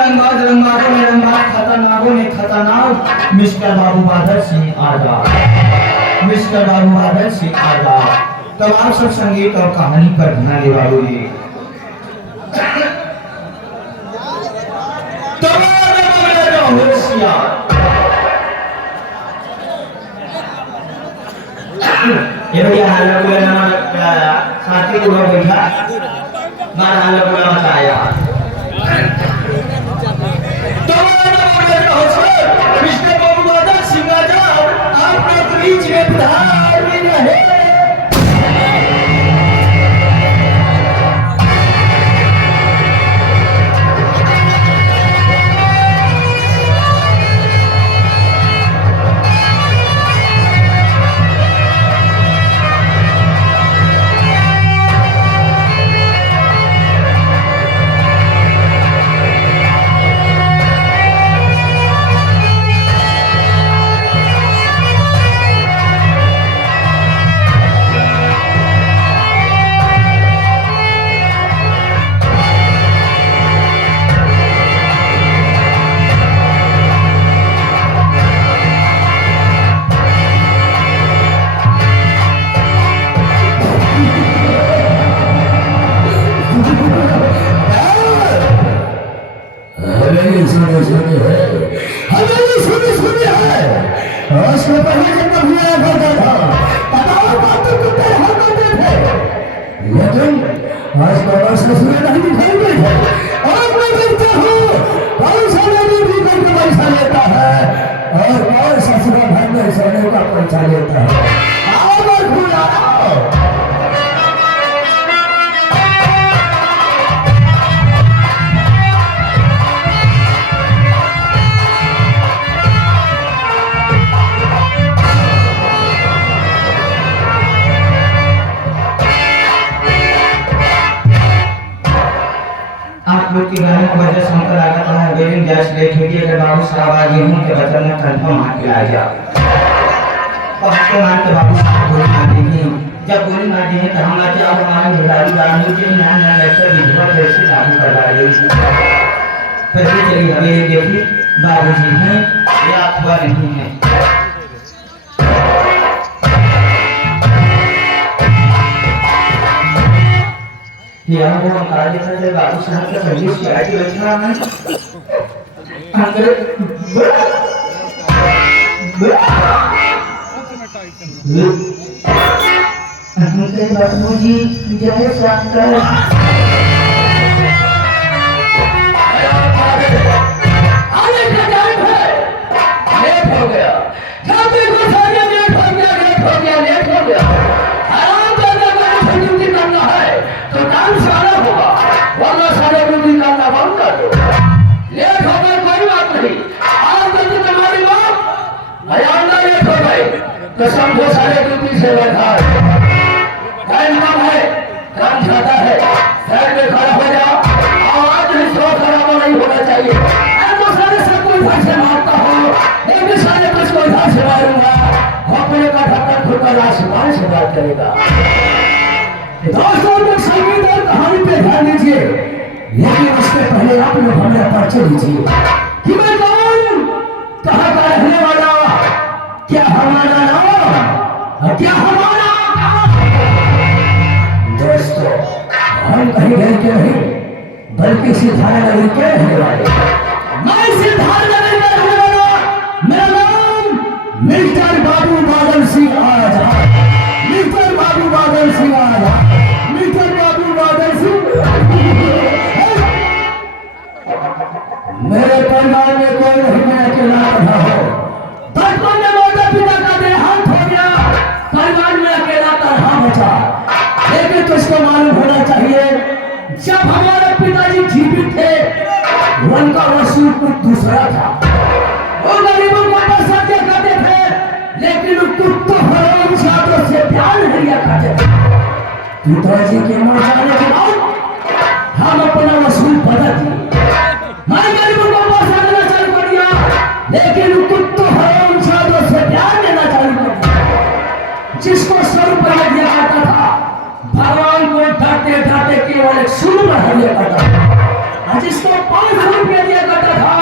रंगबाज रंगबाजों में रंगबाज, खतरनाकों में खतरनाक, मिस्टर बाबू बादल सिंह आजाद, मिस्टर बाबू बादल सिंह आजाद। तब आप सब संगीत और कहानी पर ध्यान दे बाबू जी। ये भैया हाल साथी को बैठा मार हाल पूरा बताया। मिस्टर बाबू बादल सिंह आजाद आपके बीच में पधार रहे। अगर बाबू साहब आगे हूँ के बचन में कंफर्म हाथ आ जा मान के बाबू साहब गोली मार देंगे। जब गोली मार देंगे तो हम आते अब हमारे झुलारी बाबू के ध्यान न रखकर विधवा कैसे लागू करवा देगी। पहले चलिए हमें देखिए बाबूजी हैं या अथवा नहीं है। यहाँ वो हम कहा देखा जाए बाबू साहब का पहले शिकायत बैठा है बाबूजी जय शंकर कसम को सारे ड्यूटी से बैठा टाइम कम है, काम ज्यादा है, साइड में खड़ा हो जाओ। आवाज शोर खराबा नहीं होना चाहिए। तो सारे सबको इधर से मारता हो, लेकिन सारे कुछ को इधर से मारूंगा। खोपड़े का ढक्कन खुलकर आसमान से बात करेगा। दोस्तों लोग संगीत और कहानी पे ध्यान दीजिए, लेकिन उसके पहले आप लोग हमें परिचय दीजिए कि मैं कौन, कहाँ का रहने वाला, क्या हमारा नाम, क्या हमारा दोस्तों। हम कहीं गए के नहीं, बल्कि सिद्धार्थ नगर के रहने वाले। मैं सिद्धार्थ नगर का रहने वाला, मेरा नाम मिस्टर बाबू बादल सिंह आजाद, मिस्टर बाबू बादल सिंह आजाद, मिस्टर बाबू बादल सिंह। मेरे परिवार में कोई नहीं, मैं अकेला रहा हूँ। बचपन में माता पिता का देहांत हो गया, परिवार में अकेला तरह बचा। लेकिन तुझको मालूम होना चाहिए, जब हमारे पिताजी जीवित थे उनका वसूल कुछ दूसरा था। वो गरीबों को पैसा दिया करते थे, लेकिन कुत्तों हरामजादों से प्यार नहीं लिया करते थे। पिताजी के मर जाने के बाद हम अपना वसूल बदल दिए। मैं गरीबों को पैसा देना चालू कर दिया, लेकिन कुत्तों हरामजादों से प्यार देना चालू कर दिया। जिसको 100 रुपया दिया करता था, भगवान को डांटे डांटे केवल 100 रुपया दिया करता था। जिसको 500 रुपया दिया करता था,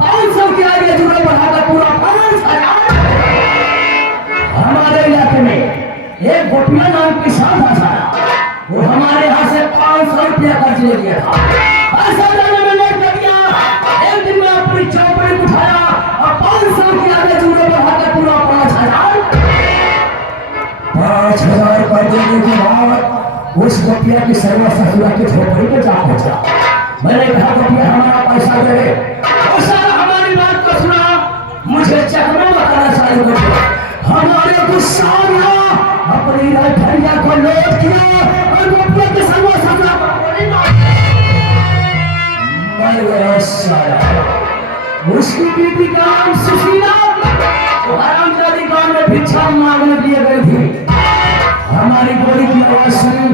500 के आगे जुड़ा बढ़ाकर पूरा 5,000। हमारे इलाके में एक गोपिया नाम किसान था सारा, वो हमारे यहाँ से 500 रुपया कर्ज ले लिया था। ऐसा जाने में लेट कर दिया। एक दिन में अपनी चौपड़ी उठाया और 500 के आगे जुड़े बढ़ाकर पूरा 5,000। 5,000 कर देने के बाद उस गोपिया की सर्व ससुरा की झोपड़ी पे जा पहुंचा। मैंने कहा गोपिया हमारा पैसा दे दे। वो सारा हमारी बात को सुना, मुझे चकमा बताना चालू कर दिया। हमारे गुस्सा आया, अपनी राइफलिया को लोड किया और गोपिया के सर्व ससुरा को गोली मार दी। मर गया सारा। उसकी बीबी का नाम सुशीला, वो हरामजादी गांव में भिक्षा मांगने के लिए गई थी। हमारी गोली की आवाज सुनी,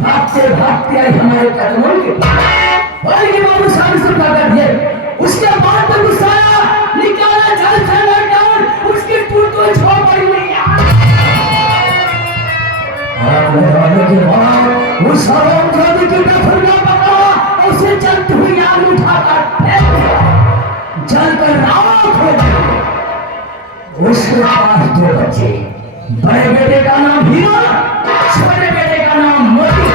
भागते भागते आई हमारे कदमों के बोली कि बाबू सामने से भाग दिए। उसके बाद तो गुस्सा आया, निकाला जल से लौटाकर उसकी टूट झोपड़ी में आने के बाद उस हरामजादी की कफन पकड़ा, उसे जलती हुई आग उठाकर फेंक दिया, जलकर राख हो गई। उसके पास 2 बच्चे, बड़े बेटे का नाम हीरा, छोटे बेटे का नाम मोती।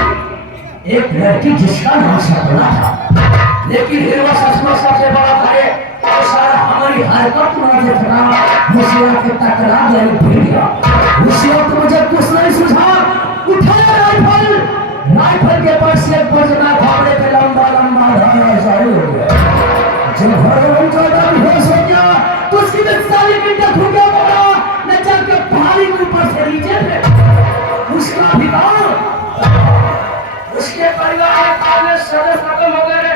एक लड़की जिसका नाम सपना था, लेकिन हीरा ससुर सबसे बड़ा था। और सारा हमारी हरकत में देखना मुझे के तकरार ले भिड़। उसी वक्त मुझे कुछ नहीं सूझा, उठाया राइफल के पास से बजना घोड़े पे लंबा लंबा धारा जारी हो गया। जब घोड़े का दम होश हो गया तो उसकी सारी किंडा घुटा पड़ा, न जाके पहाड़ी के ऊपर से नीचे थे। उसका भी उसके परिवार के सदस्य खत्म हो गए।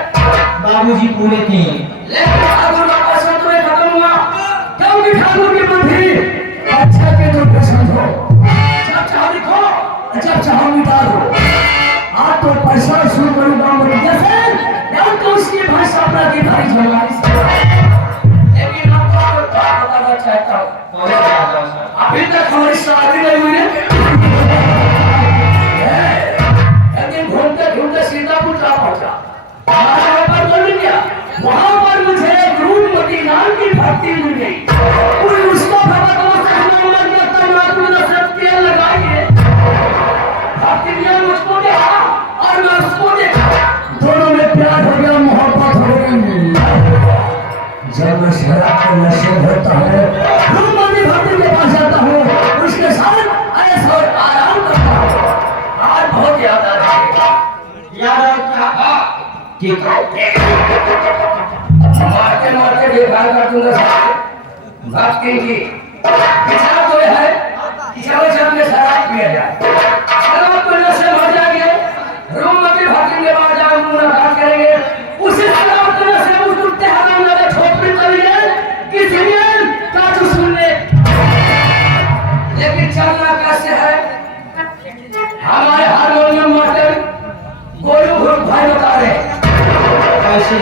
बाबूजी पूरे थे, लेकिन ठाकुर का पैसा तो नहीं खत्म हुआ, क्योंकि ठाकुर की बुद्धि अच्छा के जो पसंद हो, जब चाहो लिखो, जब चाहो मिटा दो। आज तो पैसा शुरू करूंगा जैसे तो उसकी भाषा अपना की भारी जवानी से, लेकिन आपको बताना चाहता हूँ अभी तक हमारी शादी नहीं हुई है। लेकिन घूमते घूमते सीतापुर जा पहुंचा, वहां पर मुझे रूपमती नाम की भक्ति मिल गई। उसको तेल लगाइए, भक्ति मुझको देखा और मैं उसको देखा, दोनों में प्यार हो गया, मोहब्बत हो गई। जब मैं शराब के नशे होता है, रूपमती भक्ति के पास जाता हूँ, उसके साथ ऐसा और आराम करता हूँ। आज बहुत याद आ रहा है, याद क्या कि मारते मारते बेकार कर दूंगा साहब। भक्ति की किसान तो है कि जब में शराब पिया जाए, शराब पीने से मर जाएंगे, रूपमती भक्ति के बाद जाकर मुलाकात करेंगे। उसी शराब पीने से उस टूटते हराम लगे झोपड़ी करेंगे किसी ने काजू सुनने। लेकिन चलना कैसे है, हमारे हारमोनियम मास्टर गोलू भाई बता रहे कैसे।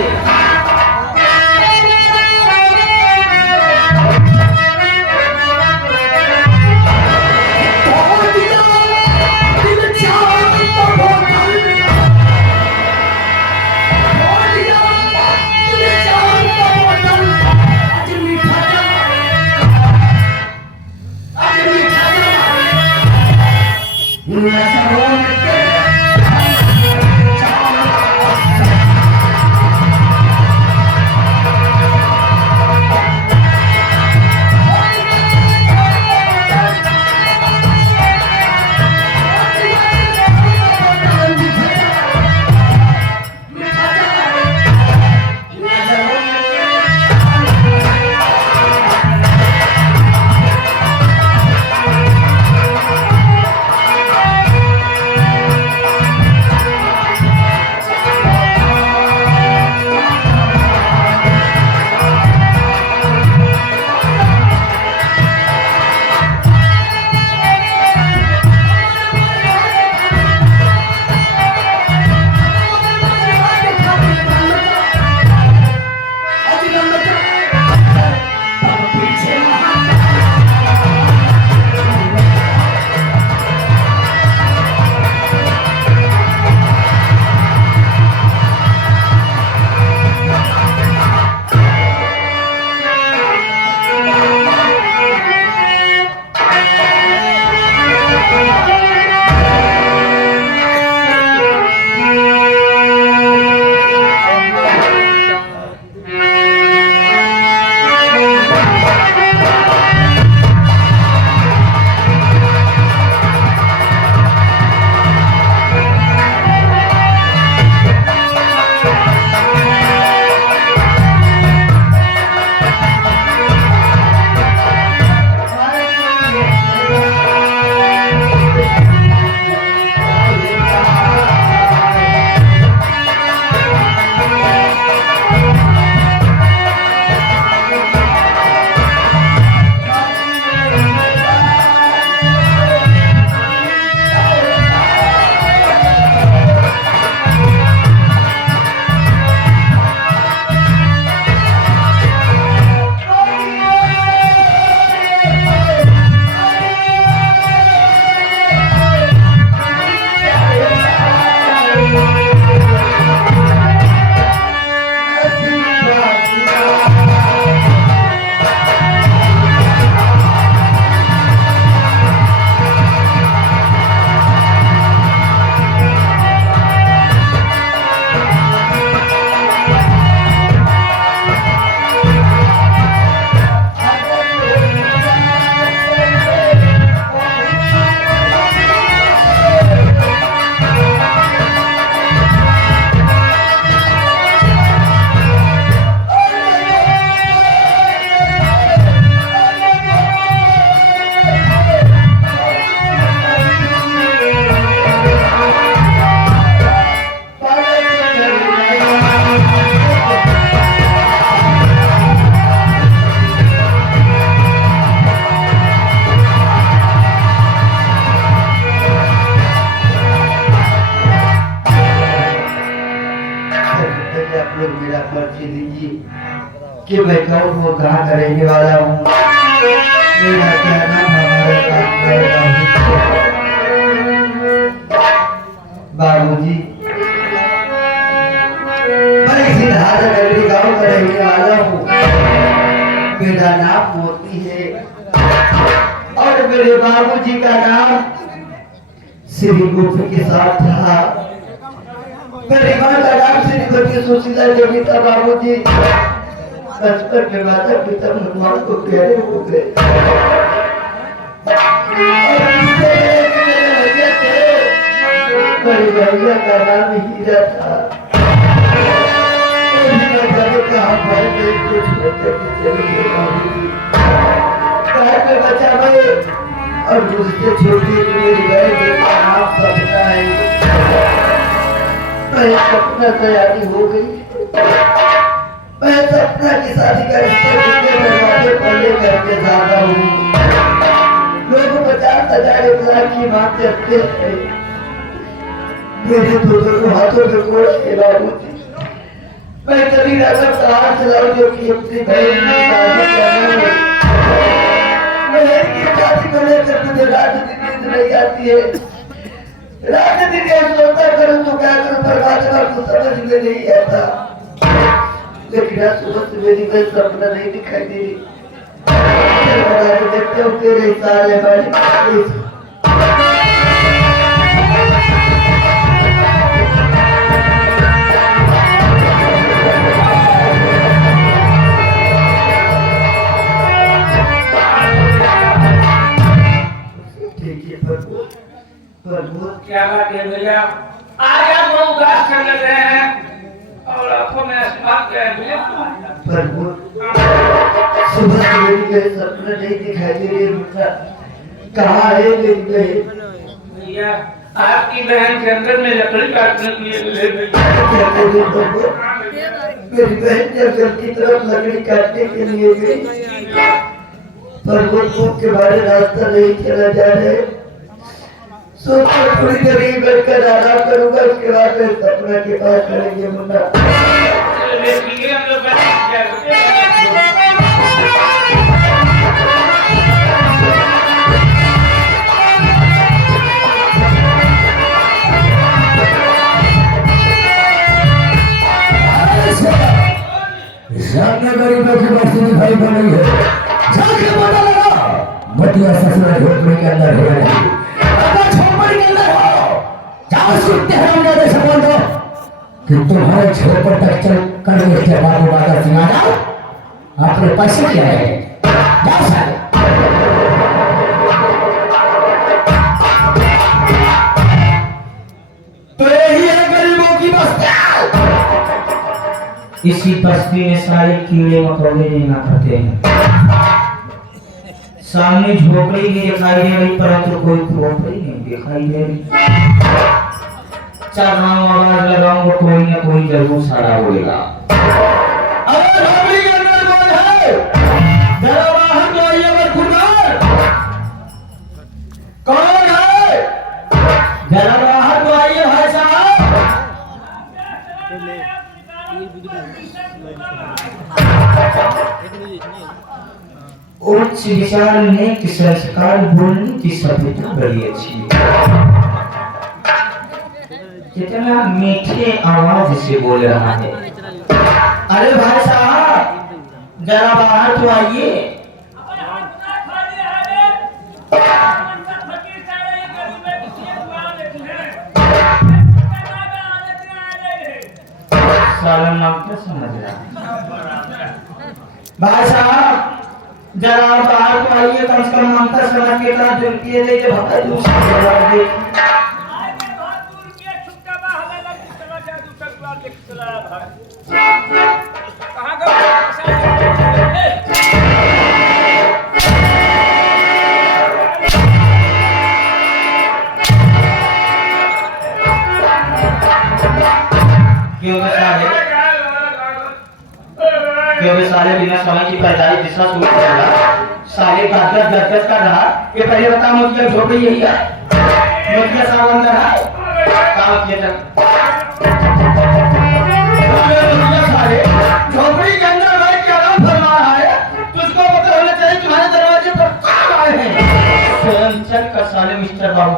मेरा परिचय दीजिए कि मैं कौन हूँ, कहाँ का रहने वाला हूँ, मेरा क्या नाम, हमारा काम बाबूजी। मैं इसी धारा नगरी गाँव का रहने वाला हूँ, मेरा नाम मोती है और मेरे बाबूजी का नाम श्री गुप्त के साथ था। मेरी माँ का नाम श्री गुप्त सुशीला देवी था। बाबूजी बचपन में माता पिता भगवान को प्यारे हो गए मेरे भैया का नाम हीरा था। बचा मैं और दूसरे छोटी मेरी बहन का नाम सपना है। मैं सपना तैयारी हो गई, मैं सपना की शादी का दरवाजे पर लेकर के जा रहा हूँ। लोग 50,000 1 लाख की बात करते हैं, मेरे तो दोनों हाथों में कोड़ के बाबूजी। मैं कभी रकम कहाँ चलाऊं जो कि अपनी बहन की शादी करना है। बहन की शादी को लेकर मुझे रात दिन नींद नहीं आती है। रात दिन ये सोचता करूं तो क्या करूं, परमात्मा को समझ में नहीं आता। लेकिन आज सुबह से मेरी बहन सपना नहीं दिखाई दे रही। देखते हो तेरे सारे बड़े क्या बात है भैया, आज आप लोग उदास करने लग रहे हैं और आंखों में आसमान का प्रभु सुबह से मेरी बहन सपना नहीं दिखाई दे रही है। कहाँ है मेरी बहन? भैया आपकी बहन के अंदर में लकड़ी काटने के लिए ले गई। क्या करें प्रभु, मेरी बहन जंगल की तरफ लकड़ी काटने के लिए गई। प्रभु के बारे रास्ता नहीं चला जा रहे। सोचो थोड़ी देर ही बैठकर आराम करूंगा, उसके बाद मैं सपना के पास चलेंगे मुन्ना। सामने गरीबों की बस्ती दिखाई पड़ रही है। जाके पता लगा मटिया ससुर झोपड़ी के अंदर हो रही है। अगर झोपड़ी के अंदर हो जाओ, उसको हरामजादे से बोल दो कि तुम्हारे झोपड़ तक चल कर के बाबू बाजा सुना जाओ, अपने पैसे क्या है, जाओ सारे। तो यही है गरीबों की बस्ती। इसी बस्ती में सारे कीड़े मकोड़े रहना करते हैं। सामने झोपड़ी भी दिखाई दे रही, परंतु कोई झोपड़ी नहीं दिखाई दे रही। चार नाम आवाज लगाऊंगा, कोई ना कोई जरूर सारा होगा। अरे झोपड़ी के अंदर कौन है? जरा बाहर तो आइए बरखुरदार। कौन है? जरा बाहर तो आइए भाई साहब। उच्च विचार नेक संस्कार बोलने की सभ्यता बड़ी अच्छी है। कितना मीठे आवाज से बोल रहा है। अरे भाई साहब जरा बाहर तो आइए। साला नाम क्या समझ रहा है? भाई साहब जरा बाहर तो आइए, कम से कम मंत्र समझ के कहा रुपये दे के भगा दूसरा जवाब दे। क्योंकि साले बिना समय की पैदाइश दिशा शुरू कर रहा, साले गदगद कर रहा। ये पहले बता मुझे झोपड़ी यही है, मुझे साल अंदर है काम किया था साले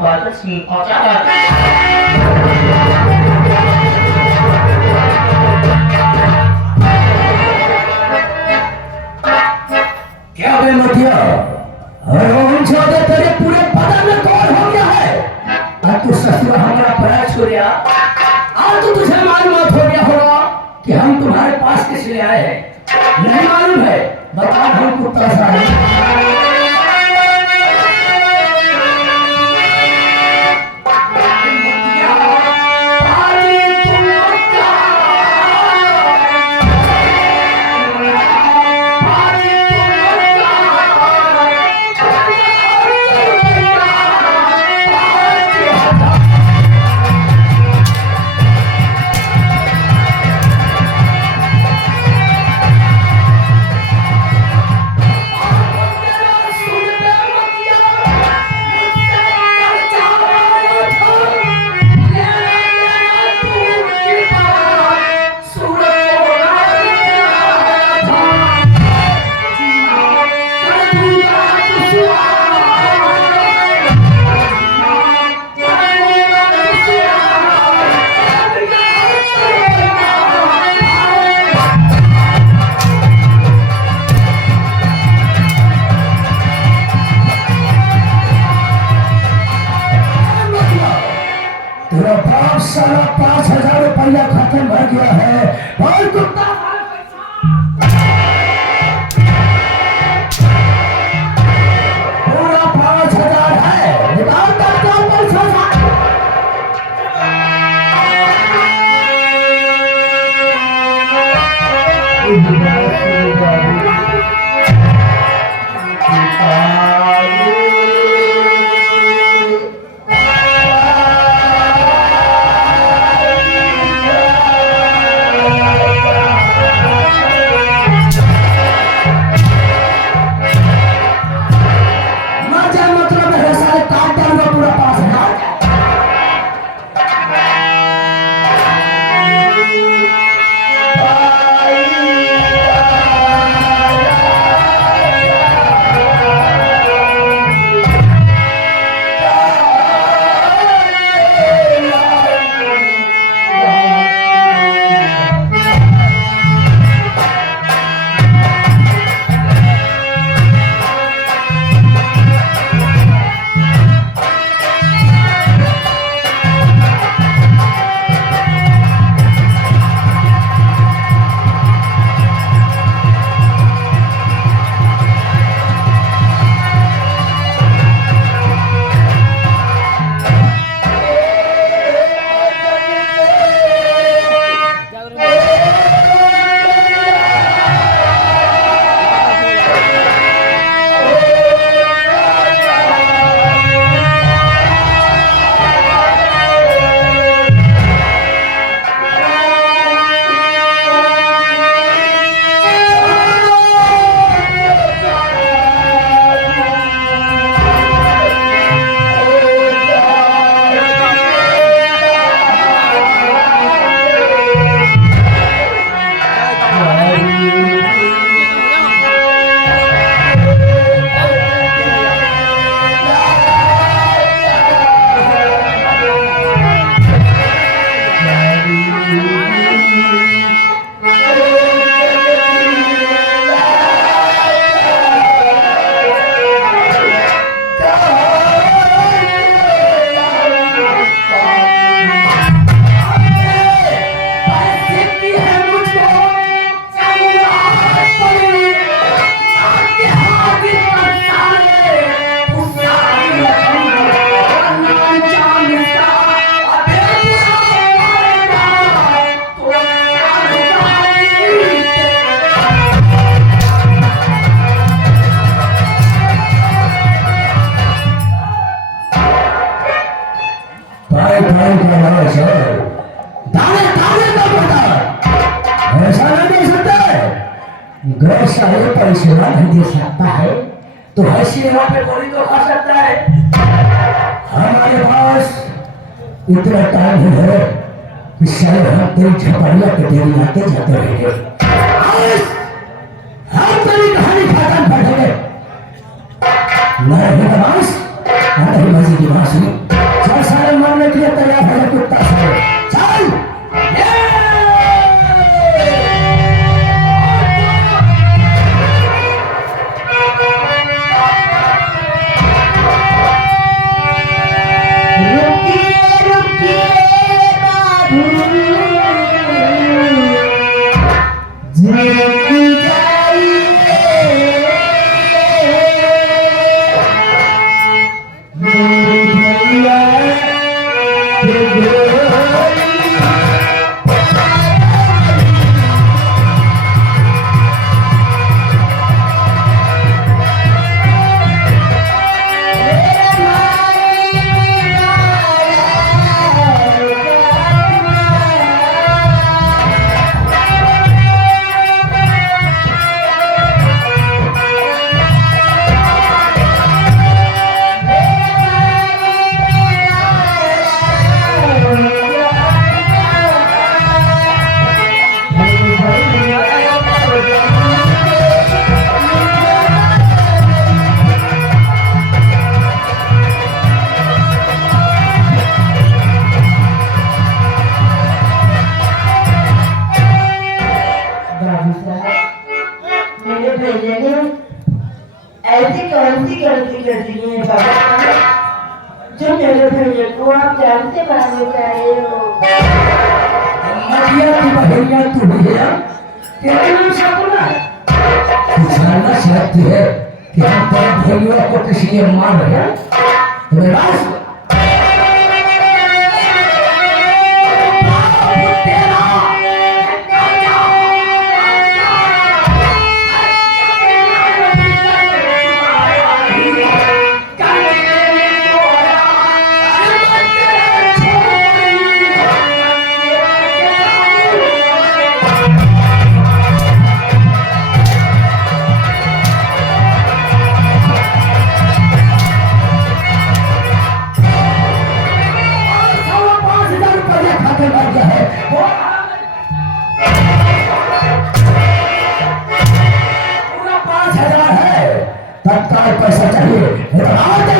बात सुन पहुंचा क्या बे मतिया रोहन छोड़े तेरे पूरे बदन में कौन हो गया है? आज तू ससुर हमारा पैर छोड़िया, आज तो तुझे मालूम हो गया होगा कि हम तुम्हारे पास किस लिए आए हैं। नहीं मालूम है? बता हम कुत्ता सा है। तेरा बाप सारा 5,000 रुपया खत्म हो गया है और कुत्ता पूरा 5,000 है। निकाल तक पैसा परिश्रम भी दे सकता है तो ऐसी जगह पे गोली तो खा सकता है। हमारे पास इतना टाइम नहीं है कि शायद हम तेरी झपड़िया के तेरी आते जाते रहेंगे। हम तेरी कहानी खत्म कर देंगे। न रही नमाज न रही मस्जिद की बांसुरी। मेरे भैया ने ऐसी कौन सी गलती कर दी है बाबा जो मेरे भैया को आप जान से मारने चाहे हो? मटिया की बहरिया तू भैया तेरे नाम से बोला है कुछ जानना चाहती है कि हम तेरे भैया को किसी ने मार रहे हैं तुम्हें राज तत्काल पैसा चाहिए माते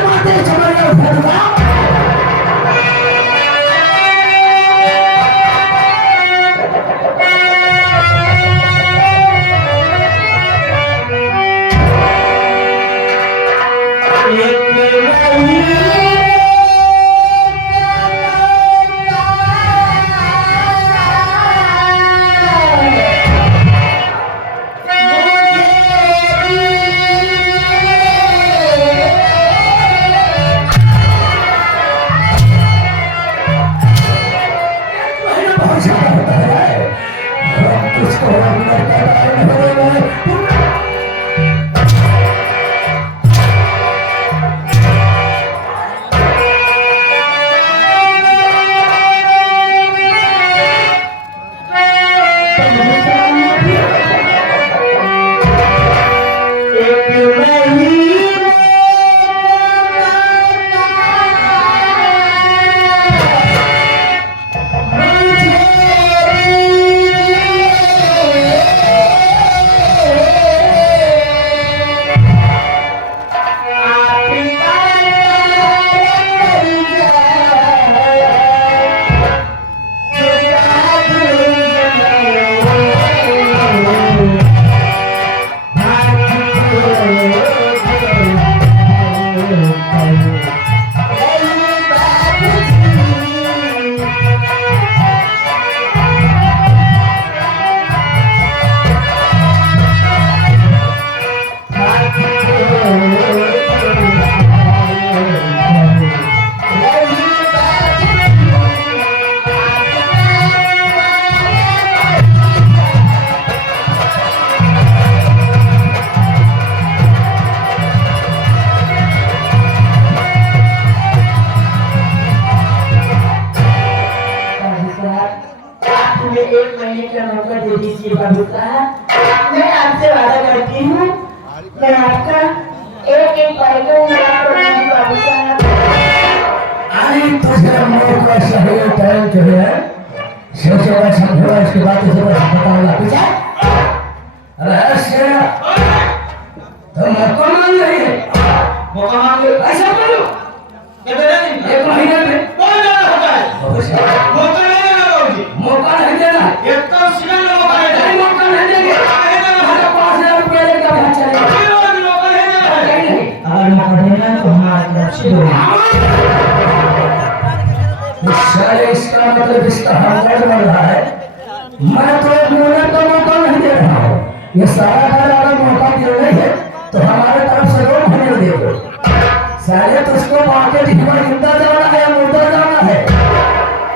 बाबू साहब, मैं आपसे वादा करती हूँ, मैं आपका एक एक पैसा बाबू साहब। अरे तुझे का सही टाइम जो है सोचेगा समझेगा इसके बाद तुझे बताऊंगा पीछे रहस्य तो मौका मांग रही है मौका मांग ले ऐसा करो एक महीने में बहुत ज्यादा होता है मौका नहीं देना बाबूजी मौका नहीं देना एक तो सिग्नल मौका नहीं देना नहीं मौका नहीं देंगे हमारे 5000 रुपया लेकर बाहर चलेगा मौका नहीं देना है नहीं अगर मौका देना तो हमारे तरफ से दो सारे इसका मतलब इसका हंगामा बढ़ रहा है मैं तो एक महीने का मौका ये सारा घर अगर मौका दिया नहीं है तो हमारे तरफ से रोक होने दे दो। सारे तुझको मार्केट में जिंदा जाना है या मुर्दा जाना है,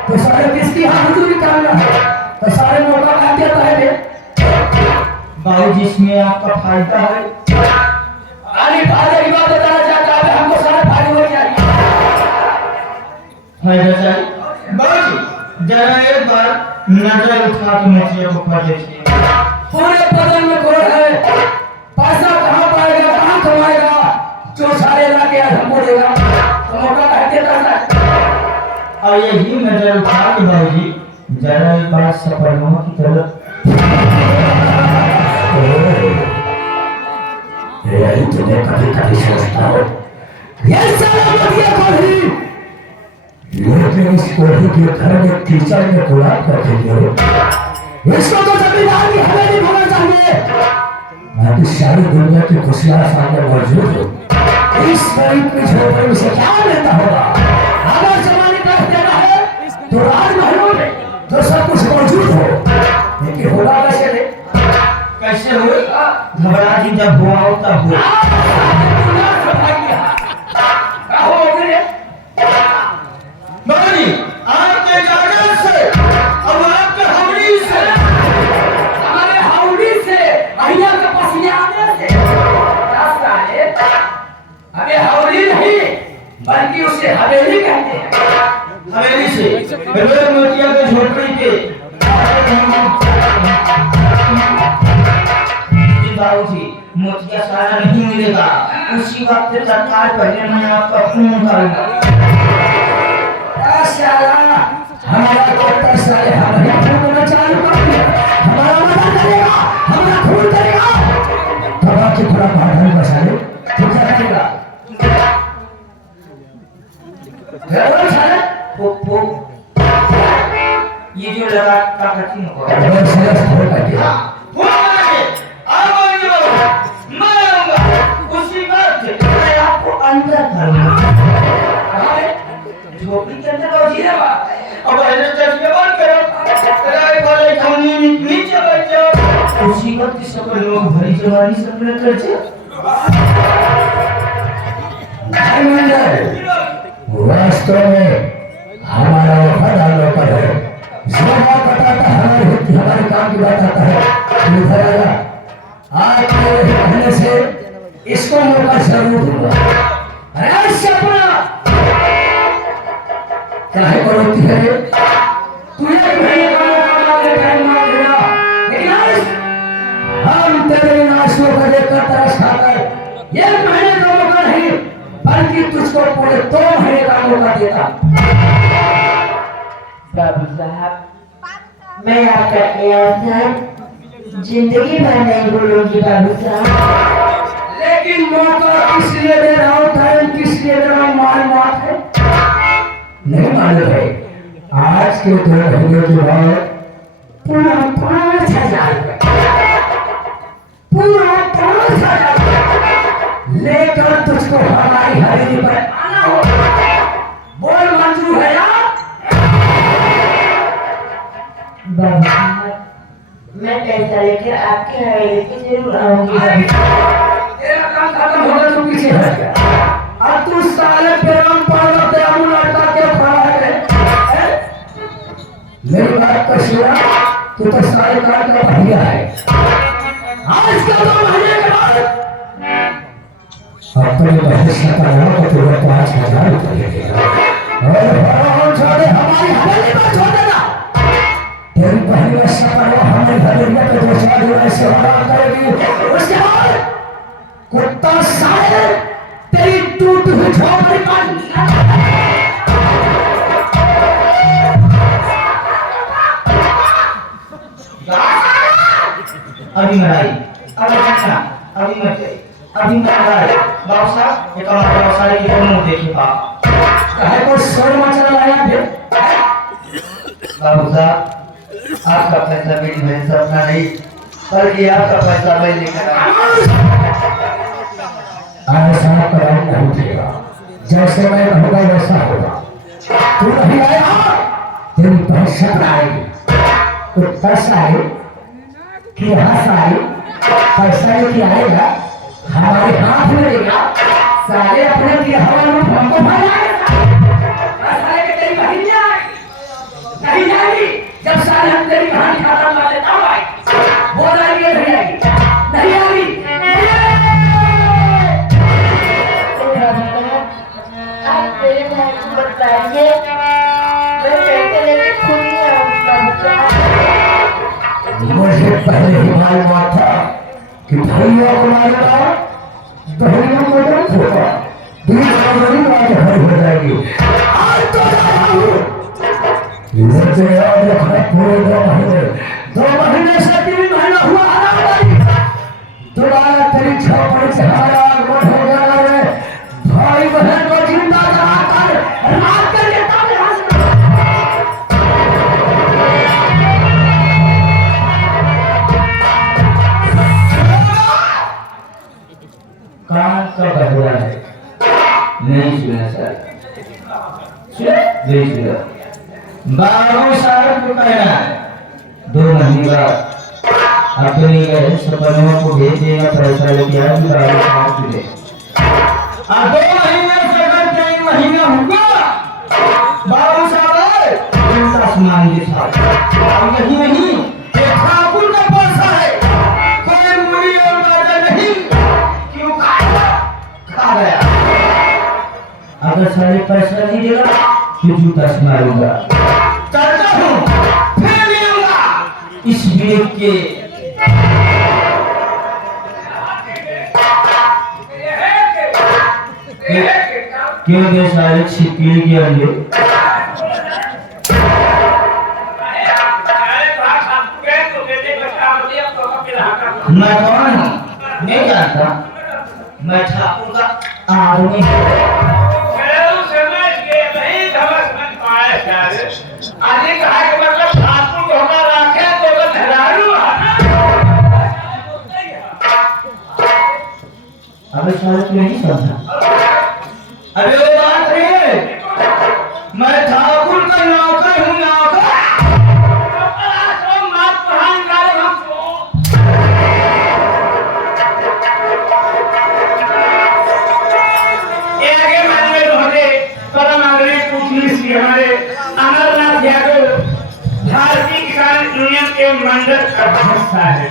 तो सारे किसकी हाजिरी करना है, तो सारे मौका काट देता है। बाबूजी इसमें आपका फायदा है। अरे फायदे की बात बताना चाहता है, हमको सारे फायदे हो जाएंगे। फायदा चाहिए बाबूजी, जरा एक बार नजर उठा के मछलियों को पढ़ देखिए। पूरे बदन में गोड़ है, पैसा कहाँ पाएगा, कहाँ कमाएगा, जो सारे लाके हमको देगा, तो मौका काट देता है। और यही नजर उठा के बाबूजी जरा एक बार सपनों की तरफ। यही तुम्हें कभी कभी सोचता हो, ये सारा बढ़िया कोढ़ी, लेकिन इस कोढ़ी के घर में कीचड़ में गुलाब कर देंगे। इसको तो जमींदार की हवेली होना चाहिए। बाकी सारी दुनिया की खुशियां सामने मौजूद हो, इस गरीब की झोपड़ी में से क्या लेता होगा। अगर जमाने का देना है तो राजमहलों में तो सब कुछ मौजूद हो, लेकिन होगा कैसे रे? कैसे होगा? घबरा जी जब हुआ हो तब हुआ। बाबूजी आपके इजाजत से अब आपके हावड़ी से, हमारे हावड़ी से, अहिया के पसीने आने से, रास्ता है। हमें हावड़ी नहीं बल्कि उसे हवेली कहते हैं। हवेली से रोज मोतिया के झोपड़ी के बाबूजी मोतिया सारा नहीं मिलेगा, उसी वक्त तत्काल पहले मैं आपका खून करूंगा। हमारा डॉक्टर साले हमारा खून चालू कर दिया, हमारा मदद करेगा, हमारा खून करेगा, तब आपकी थोड़ा बाहर बसा ले, तो क्या करेगा? क्या साले? पोपो ये जो लगा ताकत नहीं होगा। अगर साले थोड़ा कर दिया, वो आगे मैं आऊंगा, उसी वक्त मैं आपको अंदर करूंगा। झोपड़ी के अंदर बाबूजी है बा। अब ऐसे चश्मे बंद करो, राय वाले खाने नीचे बैठ जाओ, उसी वक्त सब लोग भरी जवानी सपने कर छे। वास्तव में हमारा वफादार नौकर है, जो बात बताता है हमारे काम की बात आता है। इधर आया, आज के कहने से इसको मौका जरूर दूंगा। अरे सपना काहे को रोती है? तू एक महीने का मौका मांगे, टाइम मांग लिया, लेकिन आज हम तेरे नाशों को देखकर तरस खाकर एक महीने का मौका नहीं बल्कि तुझको पूरे 2 महीने का मौका देता। बाबू साहब मैं आपका एहसान जिंदगी भर नहीं भूलूंगी बाबू साहब। लेकिन मौका किस लिए दे रहा हूँ, टाइम किस लिए दे रहा हूँ, मालूमात है? नहीं मालूम है? आज के 2 महीने के बाद पूरा 5,000 पूरा 5,000 लेकर तुझको हमारी हवेली पर आना होगा। बोल मंजूर है यार? बाबू साहब मैं पैसा लेकर आपके हवेली पे जरूर आऊंगी बाबू साहब। तेरा काम खत्म होगा, तू पीछे हट गया। अब तू साले पेराम पाला पे आमू लड़का क्या खड़ा है? मेरी बात का सुना, तू तो सारे कार का भैया है। आज का 2 महीने के बाद अपने भविष्य का नाम को तुझे 5,000 रुपये देगा और भगवान छोड़े हमारी हवेली पर छोड़ देना। तेरी पहली वर्षा पर हमारी हवेली पे 2 दिन ऐसे आराम करेगी, उसके बाद कुत्ता साले तेरी टूट हुई झोपड़ी पर अभी मराई, अभी मरना, अभी मर जाए, अभी मराई। बाबू साहब ये कमाल सारे की मुंह देखिए बाप। काहे को शोर मचा लाया फिर? बाबू साहब आपका पैसा मेरी बहन से अपना नहीं, बल्कि आपका पैसा मैं लेकर आया। ऐसा कराम नहीं उठेगा, जैसे मैं रहूंगा वैसा होगा। तू नहीं आया, तेरी बहन सपना आएगी, तो पैसा आए कि हंस आए पैसा लेके आएगा हमारे हाथ में देगा साले अपने लिए हवा में हमको फैलाएगा साले के तेरी बहन नहीं जाएगी जब साले हम तेरी कहानी खत्म कर देता हूँ भाई वो जाएगी नहीं आएगी आप मेरे भाई को बताइए मैं पैसे लेके खुद ही आऊंगा मुझे पहले ही मालूम था कि भैया को मारेगा बहनों को नहीं छोड़ा बीच में बात घर हो जाएगी आज तो मुझे याद रखना पूरे 2 महीने से 3 महीना हुआ आराम वाली दोबारा तेरी छापड़ से हमारा आगमन हो गया है भाई बहन को जिंदा जलाकर रात कर देता कान का बदला है नहीं सुना सर नहीं सुना 12 साल को कहना है 2 महीने बाद अपने गए सपनों को भेजेगा पैसा लेके आया 12 साल के लिए और 2 महीने से अगर 3 महीना हुआ 12 साल उनका आसमान के साथ और यही नहीं ये ठाकुर का पैसा है कोई मूली और गाजर नहीं क्यों खा गया अगर सारे पैसा नहीं देगा तो जूता से मारूंगा करता हूँ फिर मिलूंगा इस विवेक के क्यों दे सारे छिपकली के अंडे मैं कौन हूँ नहीं जानता मैं ठाकुर का आदमी आदमी कहा कि मतलब ठाकुर को हमारा रखे तो बस हरारू अबे सारे तू नहीं समझा अबे वो बात नहीं है मैं ठाकुर का नौकर हूँ नौकर हमारे अमरनाथ यादव भारतीय किसान यूनियन के मंडल अध्यक्ष है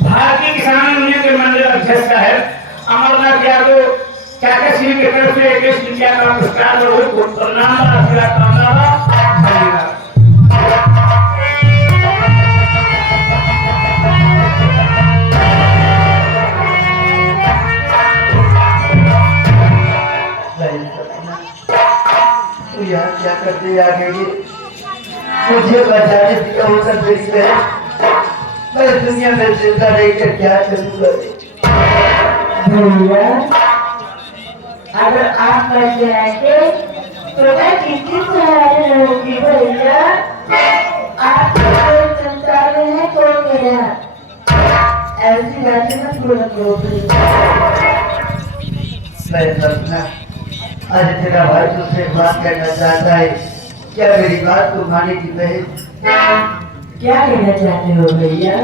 भारतीय किसान यूनियन के मंडल अध्यक्ष है अमरनाथ यादव चाचा श्री की तरफ से 21 रुपया का पुरस्कार को प्रणाम आशीर्वाद धन्यवाद यार क्या करते आगे ये मुझे बचाने दिया होगा फिर से मैं दुनिया में जिंदा रहकर क्या करूंगा भैया अगर आप बच जाएंगे तो मैं किसकी सहारे रहूंगी भैया आप संसार में है कोई मेरा ऐसी बातें मत बोला करो मैं सपना आज तेरा भाई तुझसे बात करना चाहता है क्या मेरी बात को माने की बहन क्या कहना चाहते हो भैया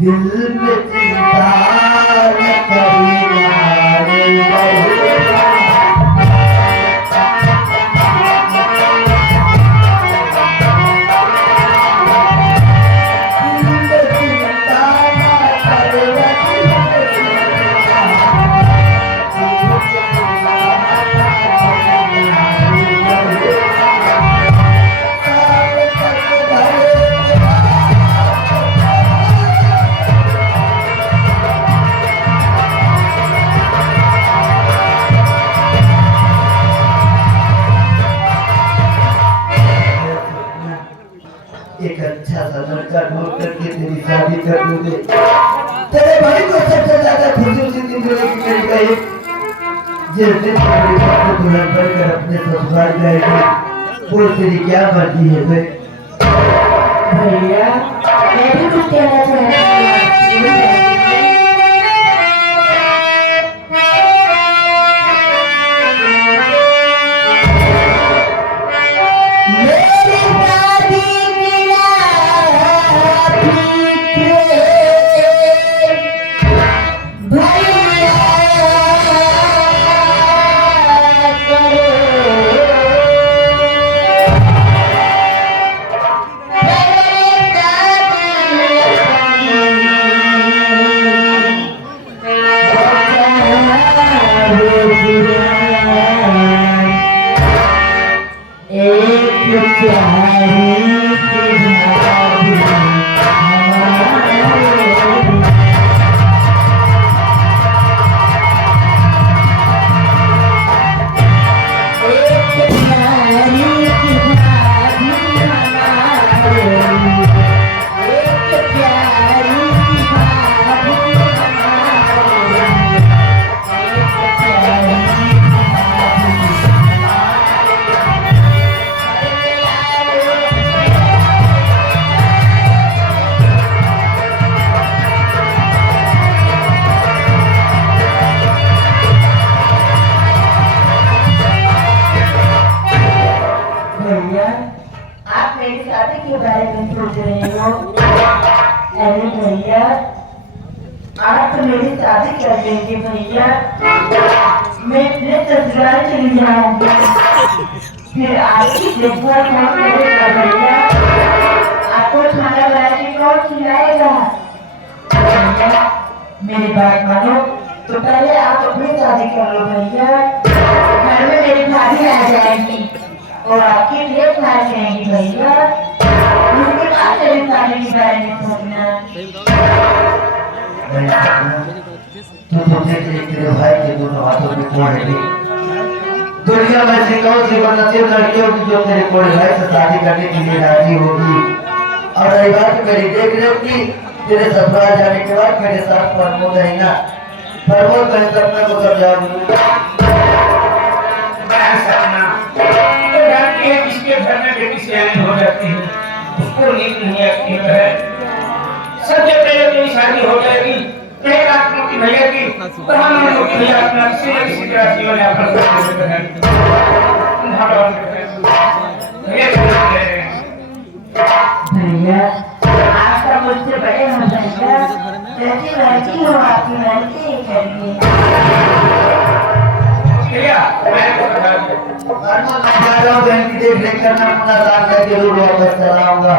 दिल में चिंता न कभी एक अच्छा सा लड़का ढूंढ करके तेरी शादी कर दूंगे। तेरे भाई को सबसे ज्यादा खुशी उसी दिन मिलेगी मेरी बहन, जिस दिन तेरी सबसे दुल्हन बनकर अपने ससुराल जाएगी। बोल तेरी क्या मर्जी है बे? भैया मैं भी कुछ कहना चाहती हूँ। आप मेरी शादी के बारे में सोच रहे हो? अरे भैया आप तो मेरी शादी कर देंगे भैया, मैं अपने ससुराल चली जाऊंगी, फिर आपकी देखभाल कौन करेगा भैया? आपको खाना बना के कौन खिलाएगा? भैया मेरी बात मानो तो पहले आप अपनी शादी कर लो भैया, घर में मेरी भाभी आ जाएगी और आपके लिए खा जाएंगी भैया, उसके बाद मेरी शादी के बारे में सोचना। तू तो तेरे भाई के दोनों हाथों में कोड़ है। दुनिया में से कौन सी बदनसीब लड़की होगी जो तेरे कोड़े भाई से शादी करने के लिए राजी होगी? और रही बात मेरी देख रेख की, तेरे ससुराल जाने के बाद मेरे साथ प्रमोद है ना, प्रमोद मैं सपने को समझा इसके घर में बेटी सियानी हो जाती है, उसको नींद नहीं आती है। सबसे पहले तेरी शादी हो जाएगी, एक आत्मा की भैया की, और हम लोगों की भैया अपना किसी न किसी तरह जीवन यापन करते हैं। भैया आपका मुझसे बड़े हो भैया, जैसी लड़की हो आपकी लड़की ही करिए। बहन की देख रेख करना अपना काम करके जरूर वापस कराऊंगा।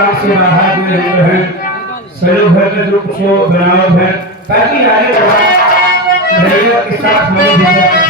काम से बाहर में रहते हैं सलोभ है तो दुख को बनावट है ताकि आगे बढ़ा के साथ में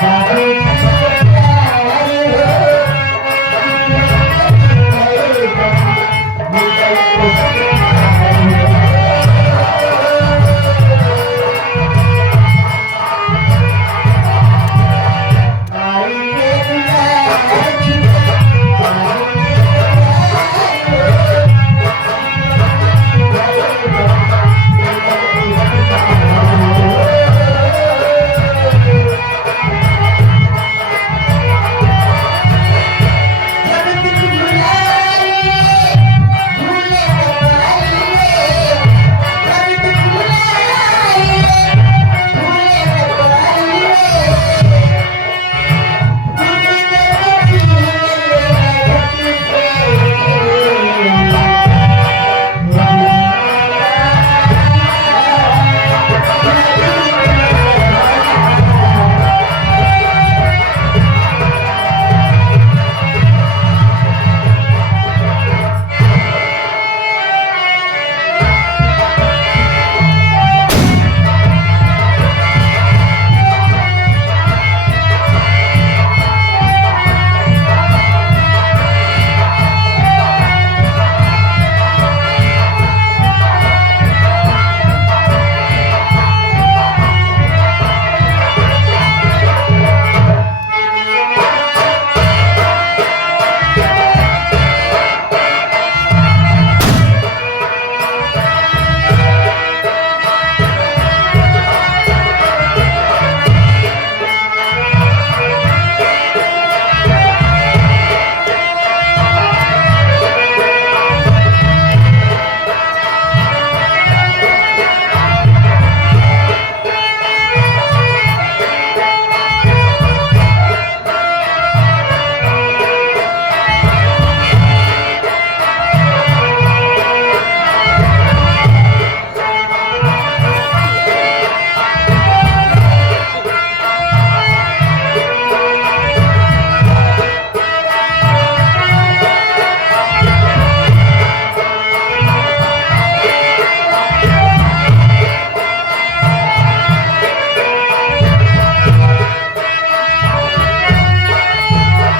Thank you.